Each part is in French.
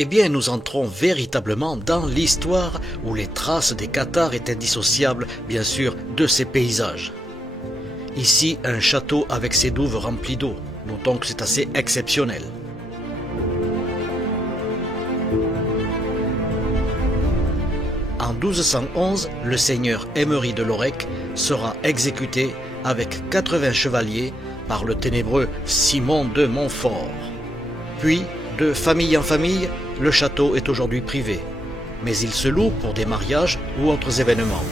Eh bien, nous entrons véritablement dans l'histoire où les traces des Cathares étaient indissociables, bien sûr, de ces paysages. Ici, un château avec ses douves remplies d'eau. Notons que c'est assez exceptionnel. En 1211, le seigneur Aymery de Lorec sera exécuté avec 80 chevaliers par le ténébreux Simon de Montfort. Puis, de famille en famille, le château est aujourd'hui privé, mais il se loue pour des mariages ou autres événements.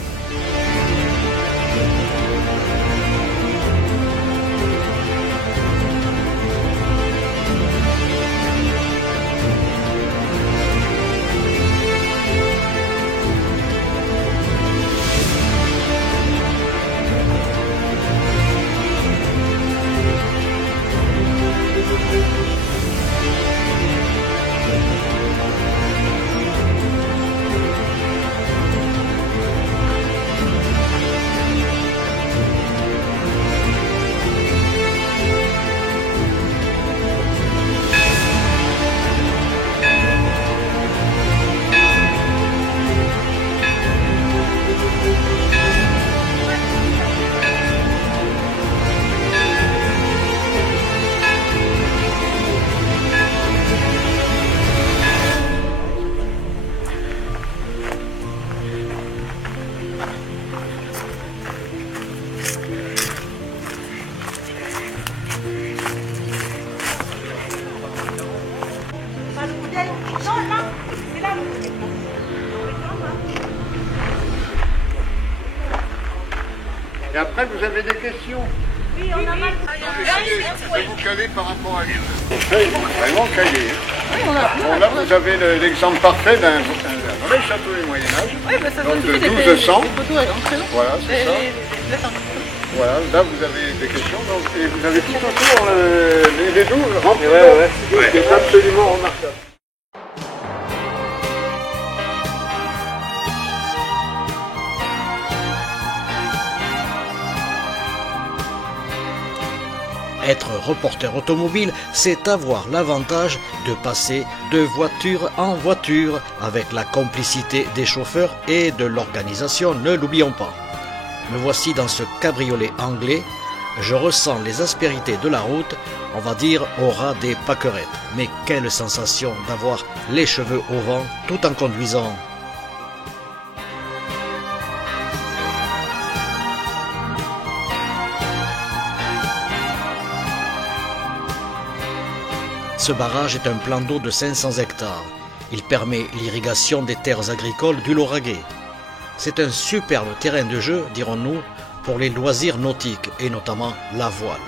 Et après, vous avez des questions? Oui, on a mal. Vous calez par rapport à lui. Vraiment calé. Bon, là, vous avez l'exemple parfait d'un vrai château du Moyen-Âge. Oui, bah, ça donc de des 1200. photos avec l'entrée. Voilà, c'est ça. Voilà, là, vous avez des questions. Donc, et vous avez tout autour les douves remplies d'eau. C'est absolument remarquable. Être reporter automobile, c'est avoir l'avantage de passer de voiture en voiture avec la complicité des chauffeurs et de l'organisation, ne l'oublions pas. Me voici dans ce cabriolet anglais, je ressens les aspérités de la route, on va dire au ras des pâquerettes. Mais quelle sensation d'avoir les cheveux au vent tout en conduisant. Ce barrage est un plan d'eau de 500 hectares. Il permet l'irrigation des terres agricoles du Lauragais. C'est un superbe terrain de jeu, dirons-nous, pour les loisirs nautiques et notamment la voile.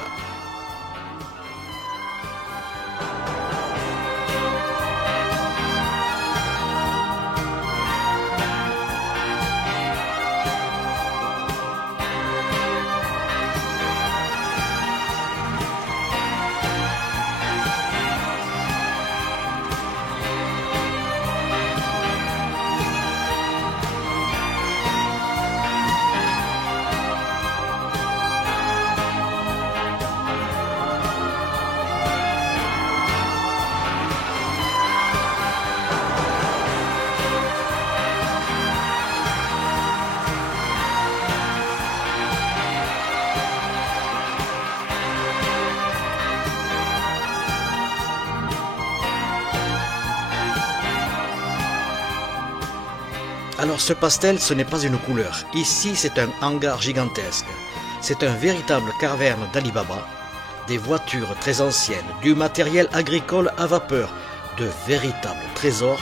Alors ce pastel, ce n'est pas une couleur. Ici, c'est un hangar gigantesque. C'est un véritable caverne d'Ali Baba. Des voitures très anciennes, du matériel agricole à vapeur, de véritables trésors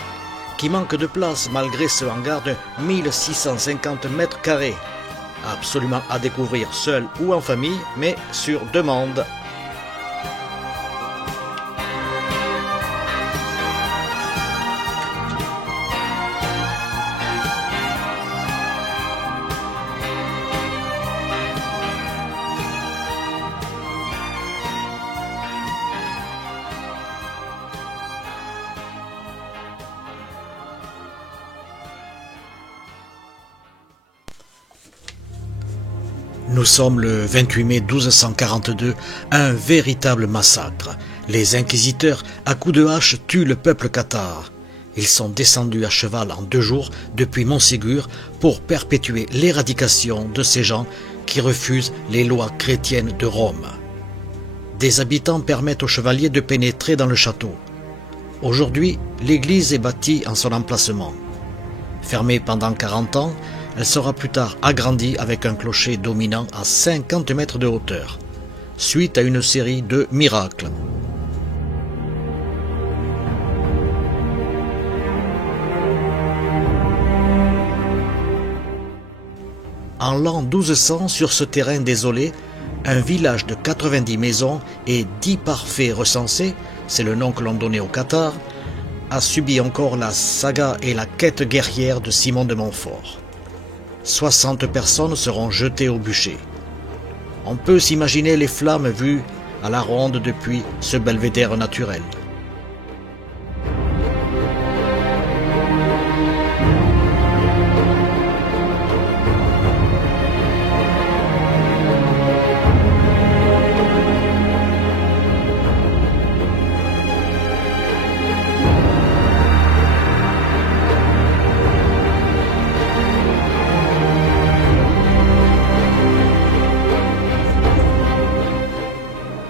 qui manquent de place malgré ce hangar de 1650 mètres carrés. Absolument à découvrir seul ou en famille, mais sur demande. Nous sommes le 28 mai 1242, un véritable massacre. Les inquisiteurs, à coups de hache, tuent le peuple cathare. Ils sont descendus à cheval en 2 jours depuis Montségur pour perpétuer l'éradication de ces gens qui refusent les lois chrétiennes de Rome. Des habitants permettent aux chevaliers de pénétrer dans le château. Aujourd'hui, l'église est bâtie en son emplacement. Fermée pendant 40 ans, elle sera plus tard agrandie avec un clocher dominant à 50 mètres de hauteur, suite à une série de miracles. En l'an 1200, sur ce terrain désolé, un village de 90 maisons et 10 parfaits recensés, c'est le nom que l'on donnait au Qatar, a subi encore la saga et la quête guerrière de Simon de Montfort. 60 personnes seront jetées au bûcher. On peut s'imaginer les flammes vues à la ronde depuis ce belvédère naturel.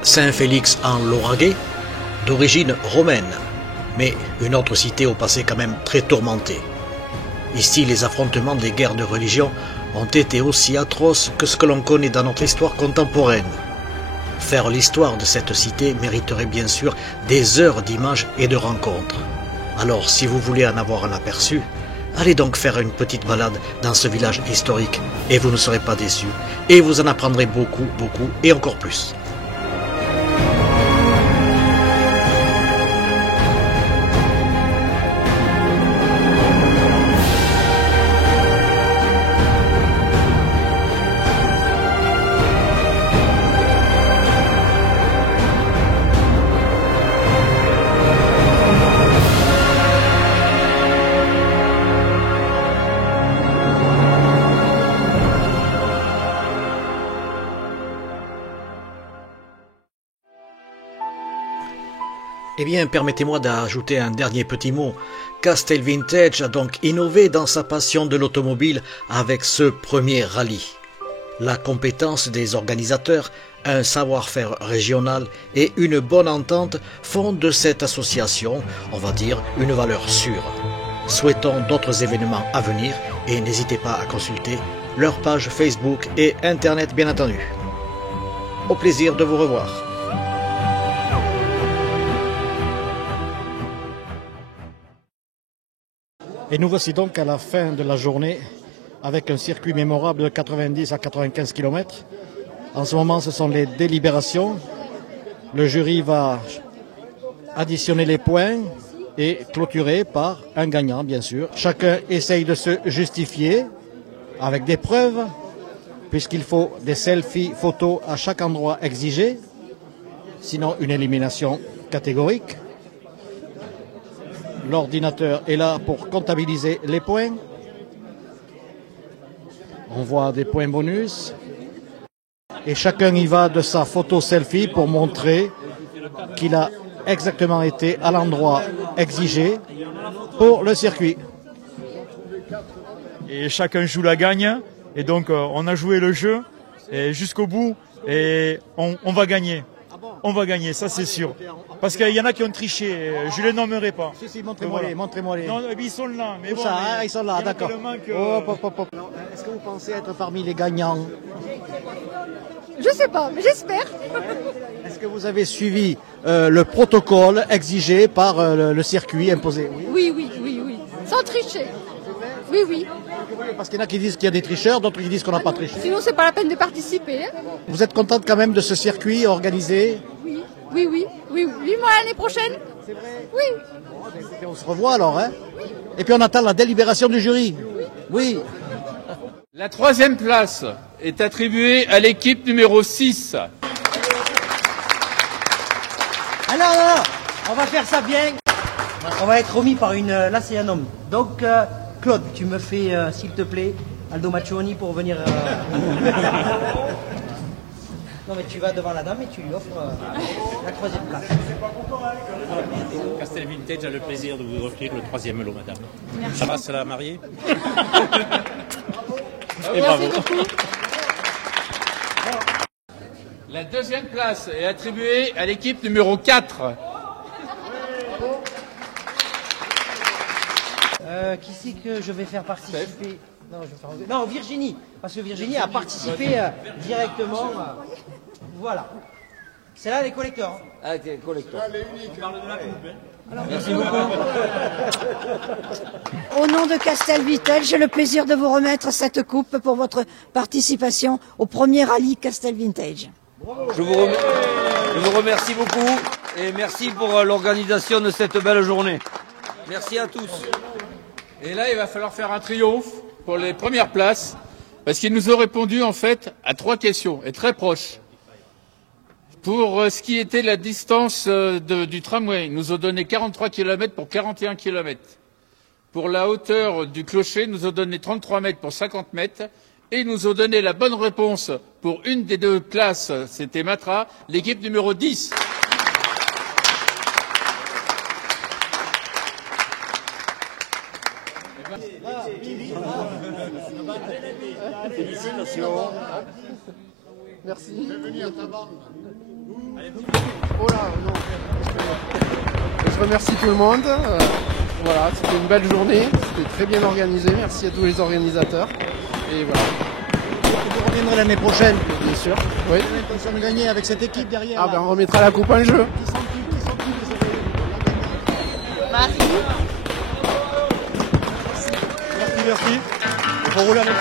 Saint-Félix en Lauragais, d'origine romaine, mais une autre cité au passé quand même très tourmentée. Ici, les affrontements des guerres de religion ont été aussi atroces que ce que l'on connaît dans notre histoire contemporaine. Faire l'histoire de cette cité mériterait bien sûr des heures d'images et de rencontres. Alors, si vous voulez en avoir un aperçu, allez donc faire une petite balade dans ce village historique et vous ne serez pas déçus. Et vous en apprendrez beaucoup, beaucoup et encore plus. Eh bien, permettez-moi d'ajouter un dernier petit mot. Castel Vintage a donc innové dans sa passion de l'automobile avec ce premier rallye. La compétence des organisateurs, un savoir-faire régional et une bonne entente font de cette association, on va dire, une valeur sûre. Souhaitons d'autres événements à venir et n'hésitez pas à consulter leur page Facebook et Internet bien entendu. Au plaisir de vous revoir. Et nous voici donc à la fin de la journée avec un circuit mémorable de 90 à 95 km. En ce moment, ce sont les délibérations. Le jury va additionner les points et clôturer par un gagnant, bien sûr. Chacun essaye de se justifier avec des preuves, puisqu'il faut des selfies photos à chaque endroit exigé, sinon une élimination catégorique. L'ordinateur est là pour comptabiliser les points. On voit des points bonus. Et chacun y va de sa photo selfie pour montrer qu'il a exactement été à l'endroit exigé pour le circuit. Et chacun joue la gagne. Et donc on a joué le jeu jusqu'au bout et on va gagner. On va gagner, ça c'est sûr. Parce qu'il y en a qui ont triché, je ne les nommerai pas. Si, montrez-moi les. Non, ils sont là. Mais bon, ça, ils sont là, d'accord. Hop. Est-ce que vous pensez être parmi les gagnants? Je sais pas, mais j'espère. Est-ce que vous avez suivi le protocole exigé par le circuit imposé? Oui. Sans tricher. Oui. Parce qu'il y en a qui disent qu'il y a des tricheurs, d'autres qui disent qu'on n'a pas triché. Sinon, c'est pas la peine de participer. Vous êtes contente quand même de ce circuit organisé? Oui. Moi, l'année prochaine. C'est vrai? Oui. Et on se revoit alors, hein? Et puis on attend la délibération du jury. Oui. La 3e place est attribuée à l'équipe numéro 6. Alors, on va faire ça bien. On va être remis par une... Là, c'est un homme. Donc, Claude, tu me fais, s'il te plaît, Aldo Maccioni pour venir... Non, mais tu vas devant la dame et tu lui offres la 3e place. Castel Vintage a le plaisir de vous offrir le 3e lot, madame. Merci. Ça va, c'est la mariée. Et bravo. La 2e place est attribuée à l'équipe numéro 4. Qui c'est que je vais faire participer? Non, Virginie, parce que Virginie a participé directement. Voilà. C'est là les collecteurs. Hein. Ah, les collecteurs. On parle de la coupe. Merci beaucoup. Au nom de Castel Vintage, j'ai le plaisir de vous remettre cette coupe pour votre participation au premier rallye Castel Vintage. Je vous remercie beaucoup et merci pour l'organisation de cette belle journée. Merci à tous. Et là, il va falloir faire un triomphe pour les premières places, parce qu'ils nous ont répondu en fait à 3 questions, et très proches. Pour ce qui était la distance du tramway, ils nous ont donné 43 km pour 41 km. Pour la hauteur du clocher, ils nous ont donné 33 mètres pour 50 mètres. Et ils nous ont donné la bonne réponse pour une des 2 places, c'était Matra, l'équipe numéro 10. Félicitations. Merci. Oh là, non. Je remercie tout le monde. Voilà, c'était une belle journée. C'était très bien organisé. Merci à tous les organisateurs. Et voilà. Vous reviendrez l'année prochaine. Bien sûr. Oui. Nous sommes gagnés avec cette équipe derrière. Ah ben on remettra la coupe en jeu. Merci. Merci. Il faut rouler avec